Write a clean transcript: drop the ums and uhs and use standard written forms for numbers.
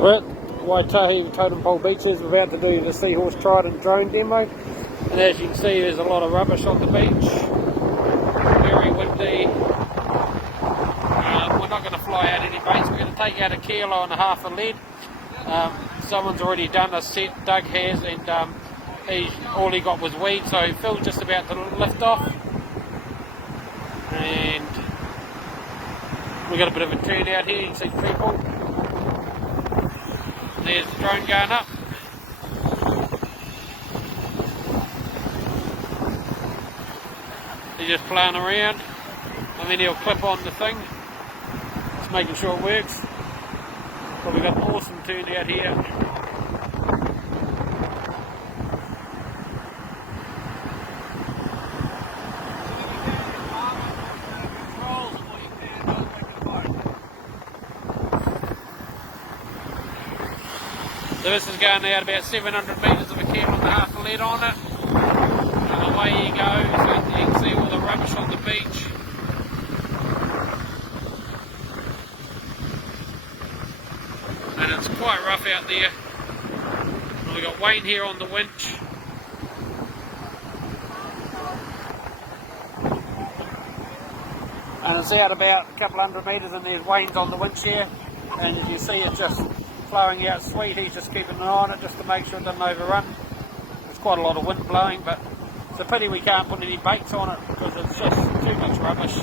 We're at Waitahi Totem Pole Beaches. We're about to do the Seahorse Trident drone demo, and as you can see there's a lot of rubbish on the beach, very windy. We're not going to fly out any baits. We're going to take out 1.5 kilos of lead. Someone's already done a set, Doug has, and all he got was weed, so Phil's just about to lift off, and we've got a bit of a turnout here. You can see people. There's the drone going up. He's just playing around, and then he'll clip on the thing, just making sure it works. But we've got an awesome turnout here. So this is going out about 700 metres of 1.5 kilos of lead on it. And away he goes, and you can see all the rubbish on the beach. And it's quite rough out there. And we've got Wayne here on the winch. And it's out about a couple hundred metres, and there's Wayne's on the winch here. And as you see, it's just flowing out sweet. He's just keeping an eye on it just to make sure it doesn't overrun. There's quite a lot of wind blowing, but it's a pity we can't put any baits on it because it's just too much rubbish.